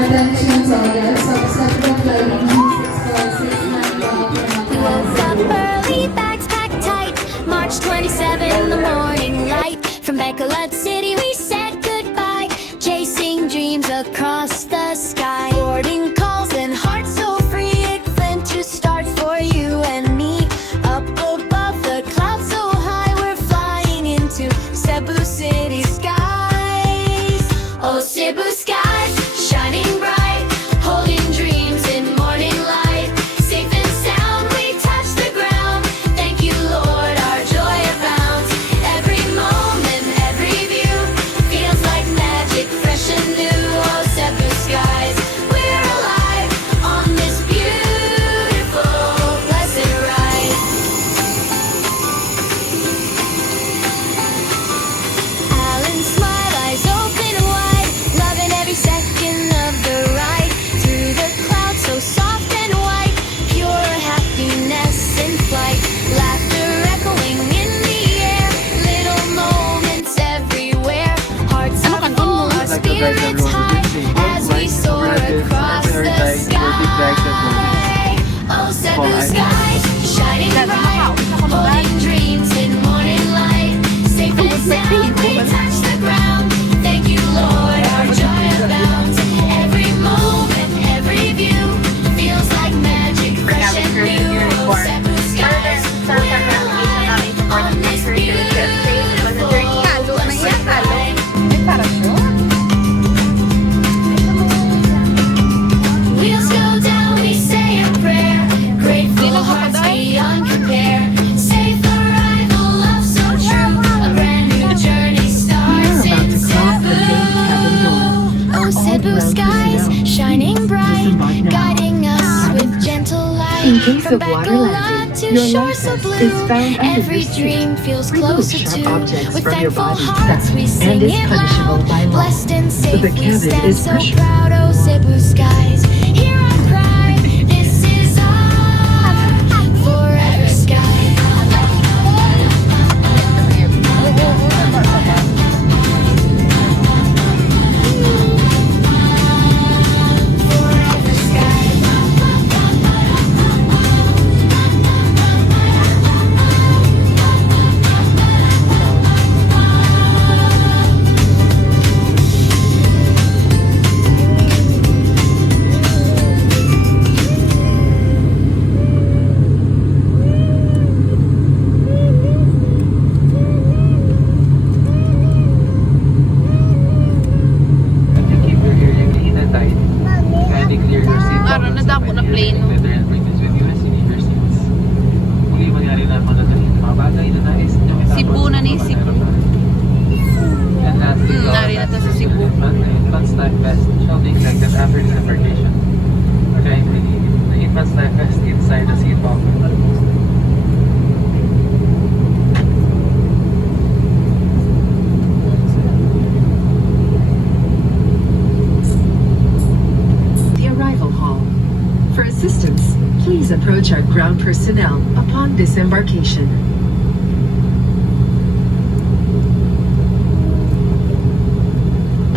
Attention target, subsequent flight We woke up early, bags packed tight. March 27, the morning light. From Bacolod City, we said goodbye. Chasing dreams across the sky. Boarding calls and hearts so free. Adventure starts for you and me. Up above the clouds so high, we're flying into Cebu City skies. Oh, Cebu skies, shining bright, holding dreams in morning light. Safe and sound, we touch the ground. Thank you, Lord, our joy abounds. Every moment, every view feels like magic, fresh and new. Oh, Cebu skies, we're alive on this beautiful, blessed ride. Alan smiled, eyes open wide, loving every second of the ride. Through the clouds so soft and white, pure happiness in flight. Laughter echoing in the air, little moments everywhere. Hearts are full, our spirits high, as we soar across the sky. Oh, Cebu skies, shining bright, holding dreams in morning light. Safe and sound, we touch the ground. Thank you, Lord, our joy abounds. Every moment, every view feels like magic, fresh and new. Oh, Cebu skies, we're alive on this beautiful, blessed ride. Wheels go down, we say a prayer. Grateful hearts beyond compare. Safe arrival, love so true. A brand new journey starts in Cebu. Oh, Cebu skies, shining bright, guiding us with gentle light. In case From of water Bacolod landing, to your shore so license blue. is found under Every your seat. dream feels Remove closer sharp to. objects With from your thankful body hearts, we and sing is it punishable loud. by law. Blessed and safe, The we cabin stand is so pressure. proud. Oh, Cebu skies, hear our cry. This is our forever sky. Forever sky. Keep your hearing clean and tight. Kindly clear your seat Araw na daw po na plane. Leather and blankets with you as you leave your seats. Muli mangyari na mga bagay na nais nyo itapon Cebu na ni, sa mga Cebu. aeroplano. And lastly, Nari na to sa Cebu. The infant's life vest shall be collected after disembarkation. Kindly leave the infant's life vest inside the seat pocket. The arrival hall. For assistance, please approach our ground personnel upon disembarkation.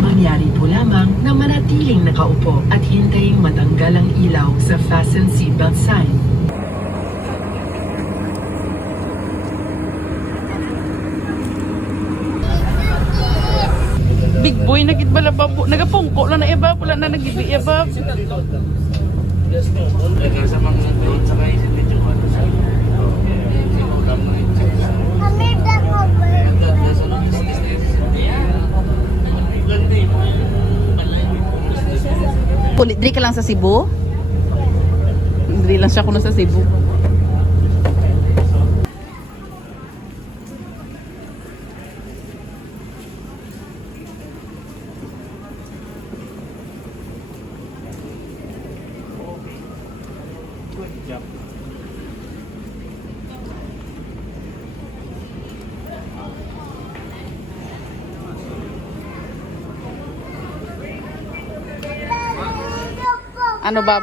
Mangyari po lamang na manatiling nakaupo at hintayin matanggal ang ilaw sa fasten seatbelt sign. Big boy, nagit balabab po. Nagapungko lang na iba. Wala na nagibi iba. Pulit, diri ka lang sa Cebu? Diri lang siya kuno sa Cebu. Ano ba?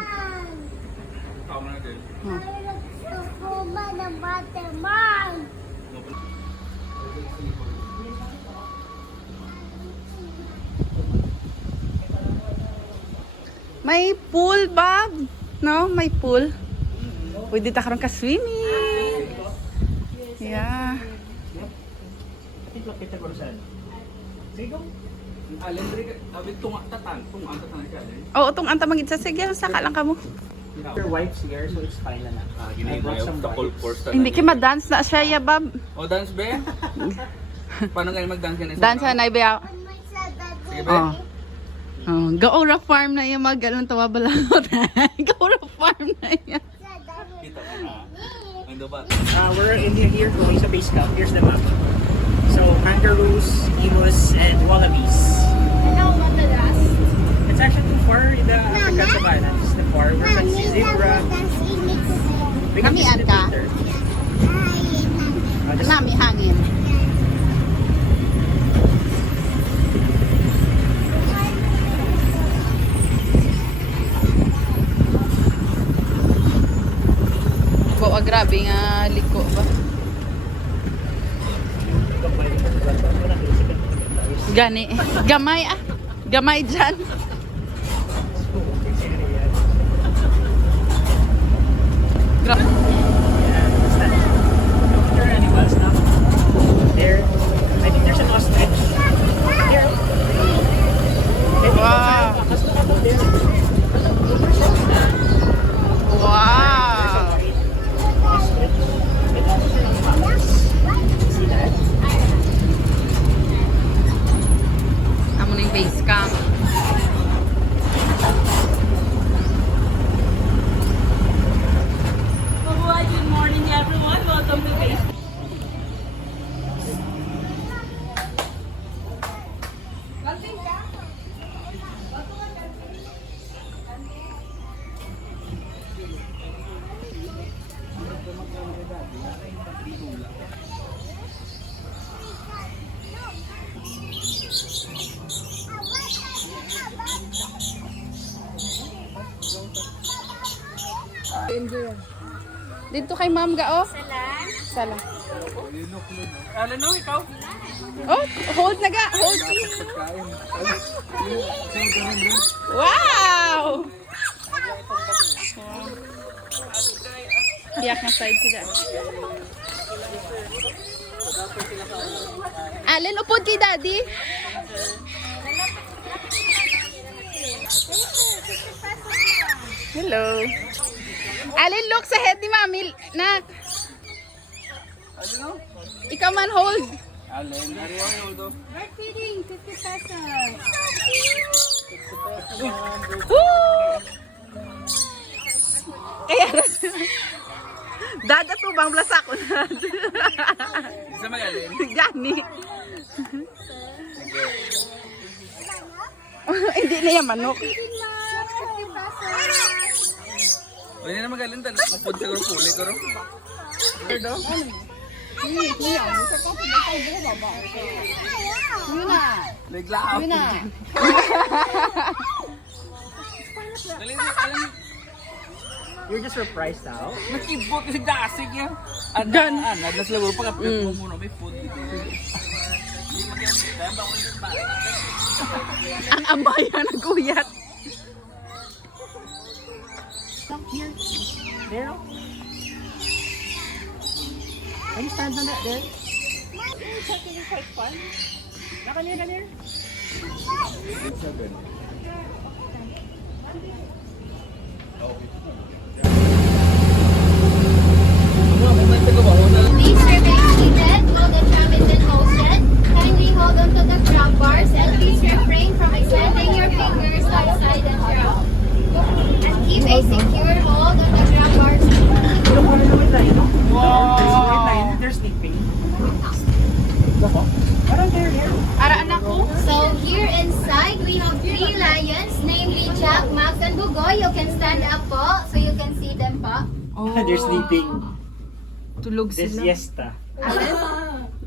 May pool, Bob. No, may pool. Pwede ta karon ka swimming. Yeah. Oo, itong anta magid sa sige, saka lang kamo. Your wife's here, so it's fine na. I brought some wipes. Hindi ki ma-dance na siya, ya, Bob. O, dance be? Paano kayo mag-dance yan? Dance na ba? Sige be? Oh. Oh, Gaora farm na yung magalang tawa balangot. Gaora farm na yan. Kita mo na. Ano ba? We're in here going sa base camp. Here's the map. So, kangaroos, emus, and wallabies. It's actually too far in the African savannah. It's the far where we can see zebra. We can Kami see the ata. deer. Just Nami hangin. Bawa grabe nga liko ba? Gani. Gamay ah. Gamay dyan. Grabe. There are animals now. There, I think there's an ostrich. Here. Wow. Wow. See that? Amo na yung base camp. Good morning, everyone. Welcome to Base. Dito kay Ma'am Ga, oh. Sala. Alam no, ikaw? Oh, hold na ga. Hold. Wow! Biyak na side sila. Alin, upod kay Daddy. Hello. Alin, look sa head ni Mami. Nak. Ikaw man hold. Alin, hold. Bird feeding, 50 pesos. Woo! Kaya Dada to bang blasa ko na. Isa magaling. Gani. Hindi na yan manok. Hindi na magaling talaga. Mapod ka rin puli ko rin. Pero? Yun na. Naglaaw. Yun na. You're just surprised now. Nakibot kasi dasig yan. Gan. Naglas labo pa kapit mo muna may food dito. Ang ambayan naguyat. There. Can you stand on that there? It's actually quite fun. Come here. Please remain seated while the tram is in motion. Kindly hold on to the grab bars and please refrain from extending your fingers outside the tram. And keep a secure hold on the grab bars. You don't want to know it like, no? Wow! They're sleeping. Parang they're here. Ara anak ko. So here inside we have 3 lions, namely Jack, Max, and Bugoy. You can stand up po so you can see them po. They're sleeping. Tulog This sila. siesta.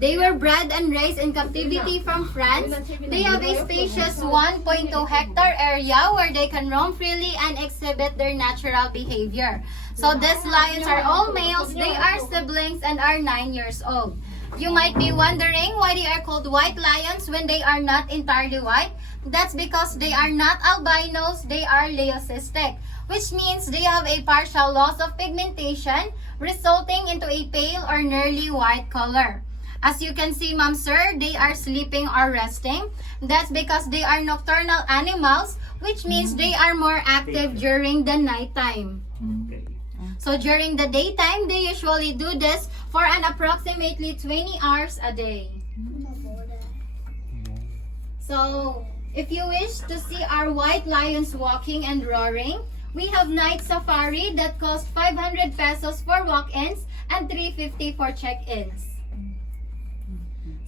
They were bred and raised in captivity from France. They have a spacious 1.2 hectare area where they can roam freely and exhibit their natural behavior. So these lions are all males. They are siblings and are 9 years old. You might be wondering why they are called white lions when they are not entirely white. That's because they are not albinos, they are leucistic, which means they have a partial loss of pigmentation, resulting into a pale or nearly white color. As you can see, ma'am sir, they are sleeping or resting. That's because they are nocturnal animals, which means they are more active during the nighttime. So during the daytime, they usually do this for an approximately 20 hours a day. So, if you wish to see our white lions walking and roaring, we have night safari that costs 500 pesos for walk-ins and 350 for check-ins.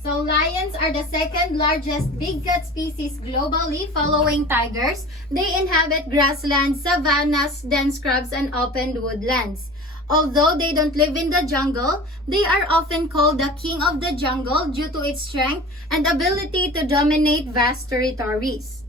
So, lions are the second largest big cat species globally, following tigers. They inhabit grasslands, savannas, dense scrubs, and open woodlands. Although they don't live in the jungle, they are often called the king of the jungle due to its strength and ability to dominate vast territories.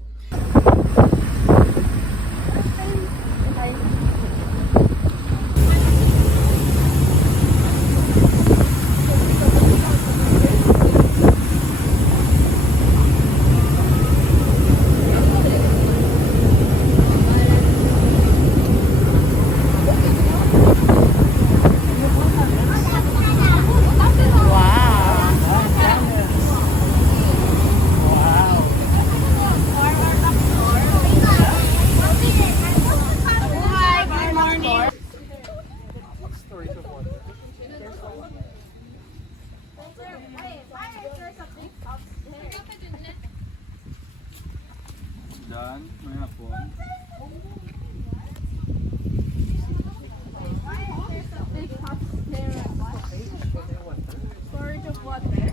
Dan, may hapon. Storage of water.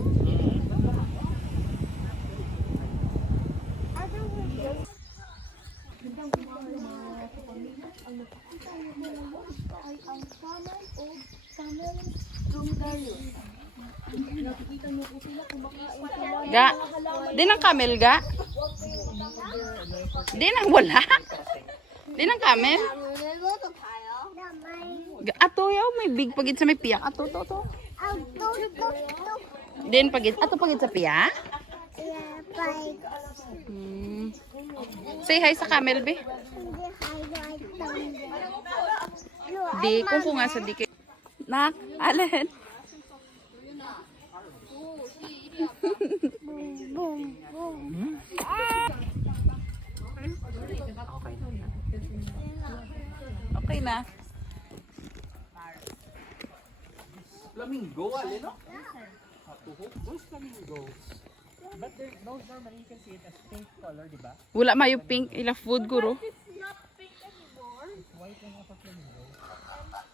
Ga. Di ng camel, ga? Di nang wala. Di ng camel. Ga, ato yaw, may big pagid sa may piyak. Ato, to. Din pagid, ato pagid sa piyak? Say hi sa camel, be. Di, kung nga sa di kay... Nak, alin? Okay na. Flamingo, alin, no? Those flamingos. But those normally you can see it as pink color, di ba? Wala mayo pink, ila food guro. It's not pink anymore. White and of a flamingo.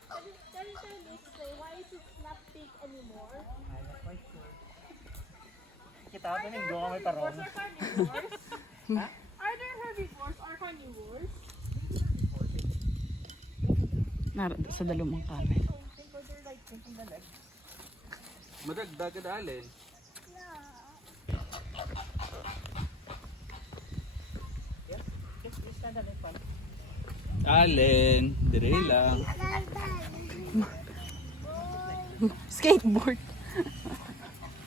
Can you tell me why is it not pink anymore? I'm not quite sure. Kita ka flamingo, may parong. Or carnivores? Are there herbivores or carnivores? Narada sa dalawang camel. Madagdag ka dalin. Alin, dire lang. Skateboard.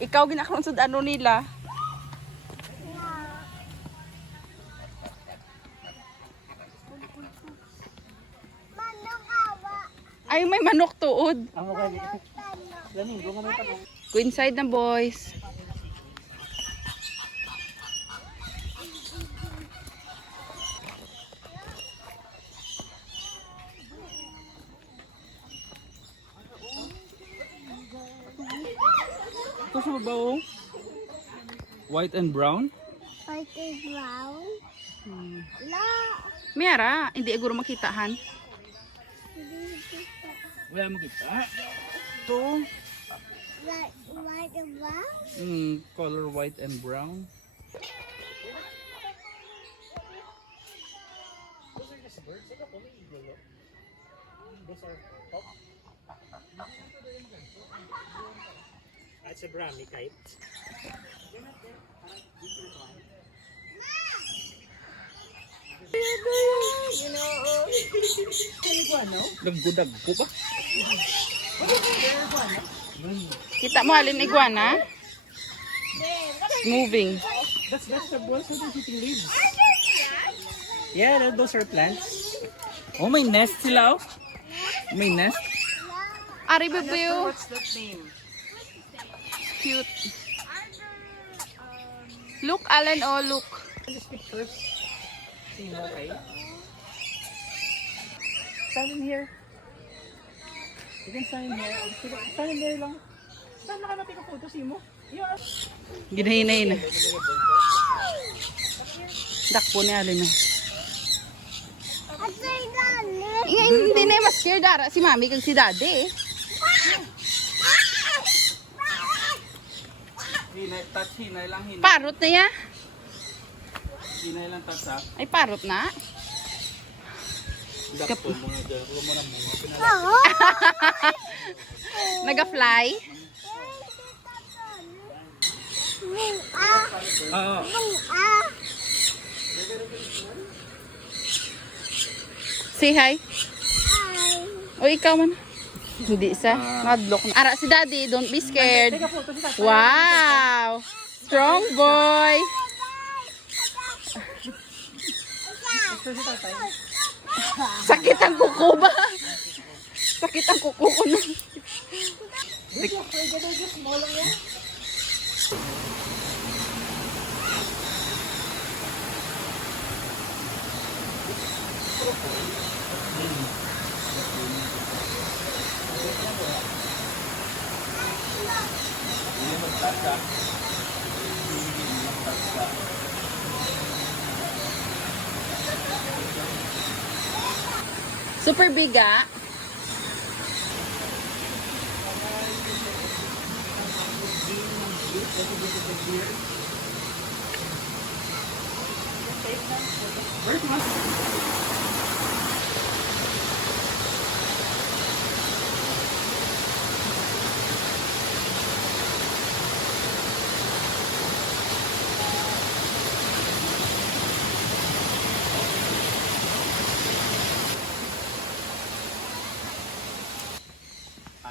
Ikaw ginakaroon sa ano nila. Ay, may manok tuod. Ang mga flamingo, nga may parong. Go inside na, boys. Ito sa babaw. White and brown. White and brown. Mayara, hindi aguro makitahan. Wala mo kita. Ito. White and brown. Color white and brown. Those are just birds. Ito po, may eagle. Those are top. That's a brownie kite. Naggudag ko pa. Kita mo alin iguana? It's moving. That's vegetables, so they're eating leaves. Yeah, those are plants. Oh, may nest sila, oh. May nest. Ari Bibiu. What's that name? Cute. Look, Allen, oh, look. Just pick first. See, okay. Stand in here. You can stand in here. Stand in there lang. Stand na ka na pick a photo, see mo? Yeah. Ginahinay na. Dakpo ni Allen, oh. Hindi na mas scared dara si mami kag si daddy eh. Hinay, touch, hinay lang, hinay. Parot na ya. Hinay lang touch, ha? Ay parot na. Dakpo mo na dyan. Huwag mo na mo. Naga-fly. Oo. Say hi. O ikaw man. Hindi sa. Madlock na. Ara si daddy, don't be scared. Wow. Strong boy. Sakit ang kuko ba? Sakit ang kuko ko na. Super big ah.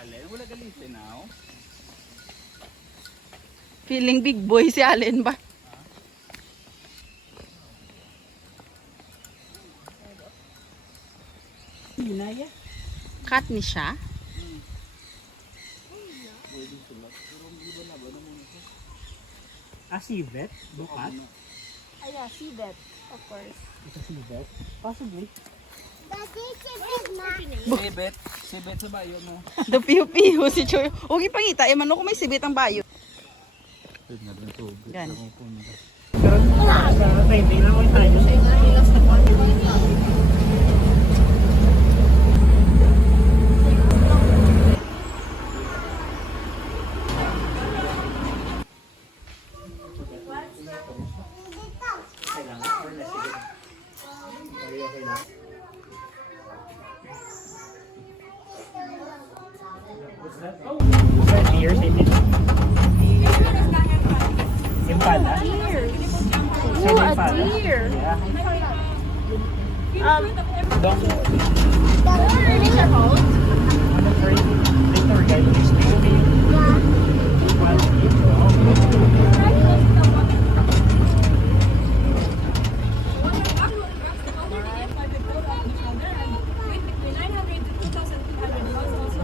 Allen, wala galitin now. Feeling big boy si Allen ba? Hinay, Cut ni siya. Sivet? Bukat? Yeah, see that, of course. Ito sivet? Possibly. Daddy, Sibet sa bayo mo. Do piyo-piyo si Choy. Huwag ipangita. Eh, manok ko may sibit ang bayo. Gan. Pero sa training lang ko tayo. Deer, maybe. Impala. Oh, a deer. Yeah. What is it called? One of our tour guide is maybe.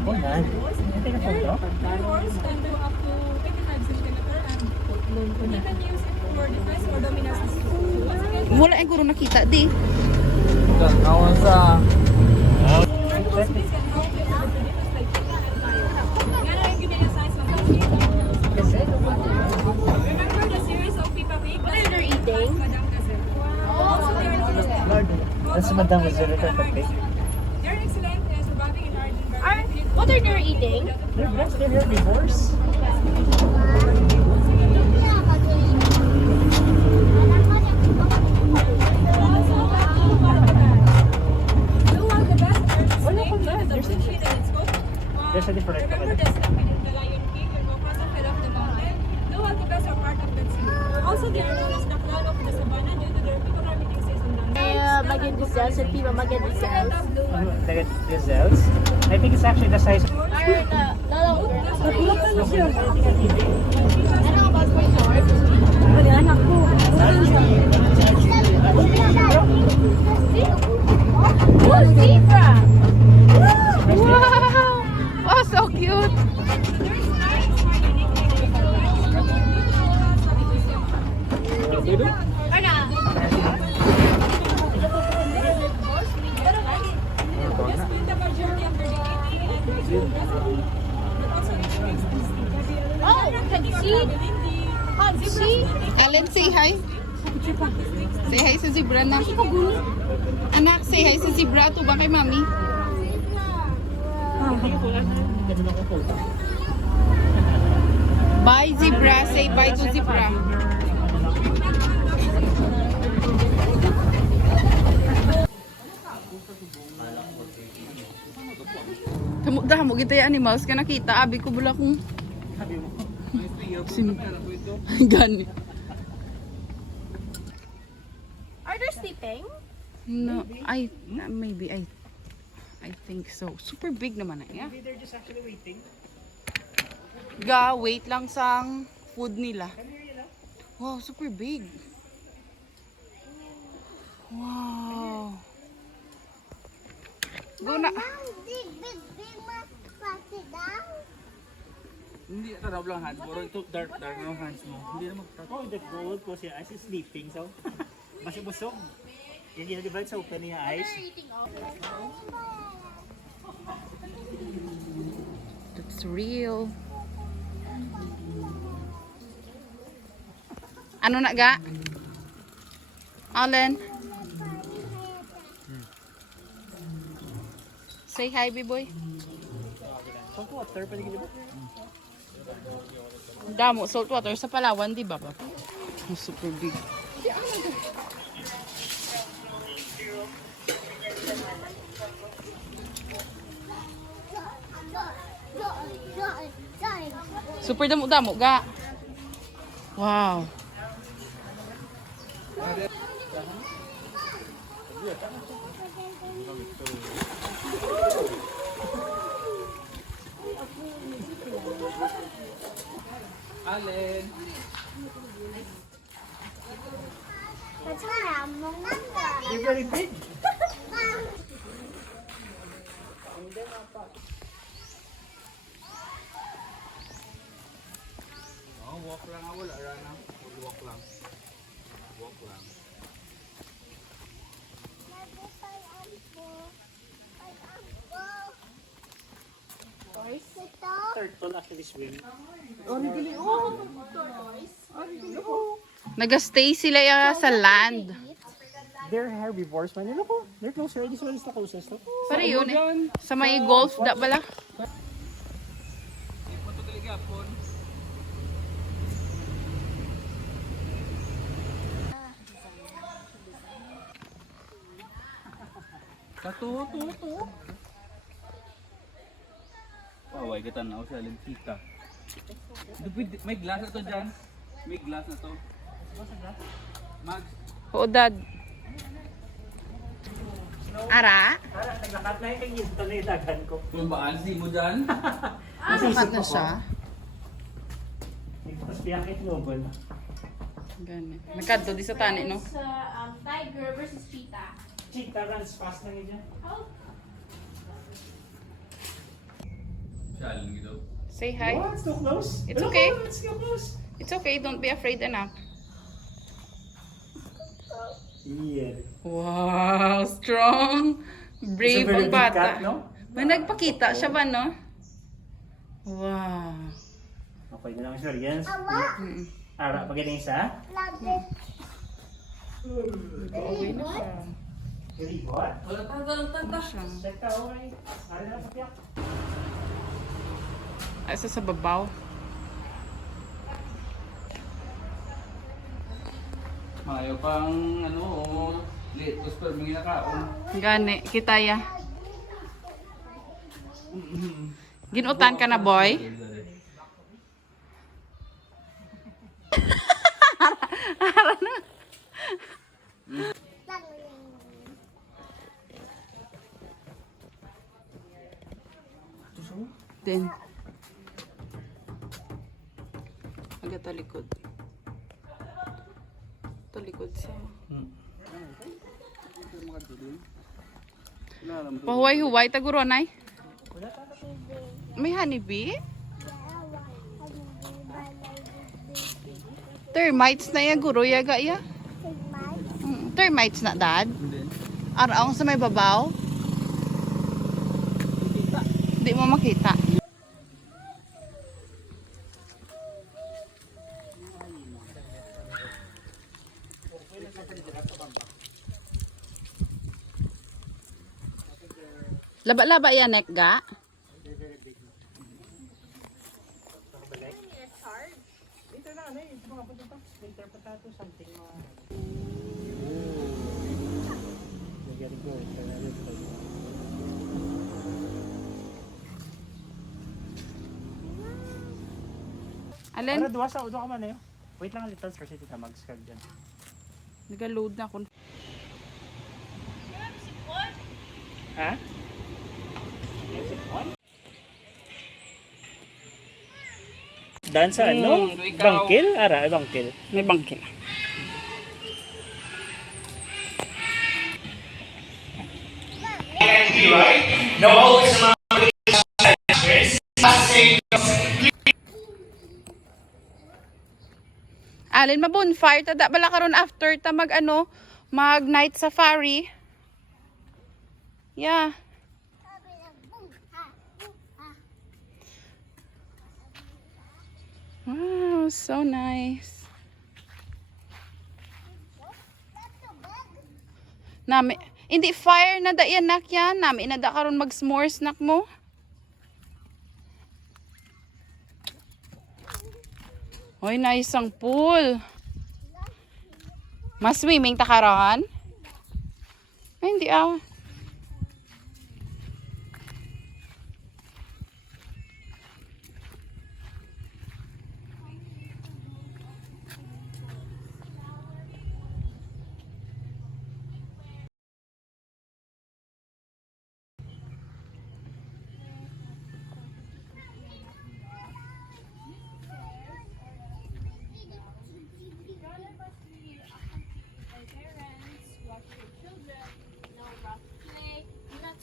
Oh, man. Can I take a photo? Wala yung guro nakita, di. Awan sa... That's Madame Zurita Cafe. What are they eating? They're herbivores. There's a different color. Maging possessed recipe, Mama get the cells. The gazelles. I think it's actually the size. Or the longer. Oh, zebra! Wow! Oh, so cute! Oh, can you see? See? Allen, say hi. Say hi sa zebra na. Anak, say hi sa zebra. Ito ba kay mami? Bye zebra. Say bye to zebra. Hamog kita yung animals ka nakita. Abi ko bula kung gani. Are they sleeping? No, maybe I think so. Super big naman na yeah. Maybe they're just actually waiting. Wait lang sang food nila. Wow, super big. Wow. Go na. Big must pass it down. Hindi ito daw lang hands. Puro ito dark na hands mo. Hindi na mag-start. Oh, the gold because your eyes is sleeping. So, masih busog. Yung ginadivide sa open niya eyes. That's real. Ano na ga? Allen. Say hi, B-boy. Salt water, pwede ka diba? Damo, salt water sa Palawan, di ba? Super big. Super damo-damo ga. Wow. Allen. That's why I'm They're very big. Oh, walk lang ako. Wala na. Walk lang. Walk lang. Turtle actually swim. Nag-stay sila sa land. They're herbivores man. Look, oh, they're closer. This one is the closest. Look. Pero yun eh. Sa may golf da bala. Satu. Paway kita na sa lentita. May glass na to dyan. May glass na to. Mag. Oo, dad. Ara? Naglakat na yung ito na ilagan ko. Kung ba alsi mo dyan? Nakat na siya. Tapos piyakit global. Gani. Nagkadto di sa tani, no? Tiger versus cheetah. Cheetah runs fast na ganyan. Shaling gitu. Say hi. Oh, it's too close. It's Look, okay. oh, it's too close. It's okay. Don't be afraid, anak. Yeah. Wow, strong. Brave It's a very ang big bata. cat, no? May nagpakita siya ba, no? Wow. Okay na lang experience. Mm-mm. Ara, pagaling isa. Okay na siya. Very good. Ano siya? Check ka, okay. Ara na lang sa piyak. Ay, isa sa babaw. Mayo pang ano, late to sperm yung nakaon. Gani, kita ya. Ginutan ka na, boy? din. Aga talikod. Talikod sa. Pahuway-huway taguro nay. May honeybee? Termites na ya guro yaga ya. Termites na dad. Araw sa may babaw. Hindi mo makita. Laba-laba yan, Nekga. Ito na, ano yung mga punta pa? Winter potato, something mga... Very good. Alin? Pero duwa sa udo ka man eh. Wait lang, little sir, si Tita Mags kag dyan. Nag-load na ako. Ha? Dan sa ano? Bangkil? Ara, bangkil. May bangkil. Alin ma bonfire tada bala karon after ta mag ano mag night safari. Yeah. Wow, so nice. Nami, hindi fire na da yan nak yan. Nami na da karon mag s'mores nak mo. Hoy, nice ang pool. Mas swimming ta karon? Ay, hindi ah.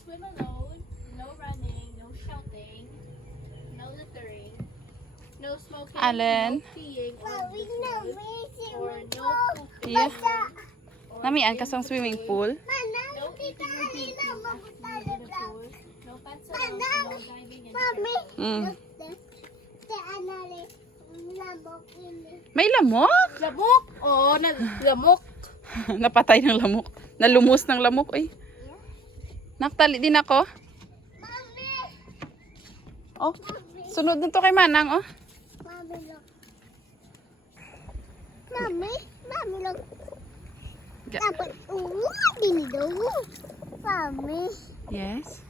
Swim alone, no running, no shouting, no littering, no smoking, Allen. no peeing, or no pooping, Yeah. Namian ka sa swimming pool. no eating or drinking after in the pool, no pets allowed, no diving in the May lamok? Lamok! Oo, lamok. Napatay ng lamok. Nalumos ng lamok. Ay. Naktali din ako. Oh, sunod nito kay Manang, oh. Mami, lang. Ja- Dapat, dinido. Mami. Yes.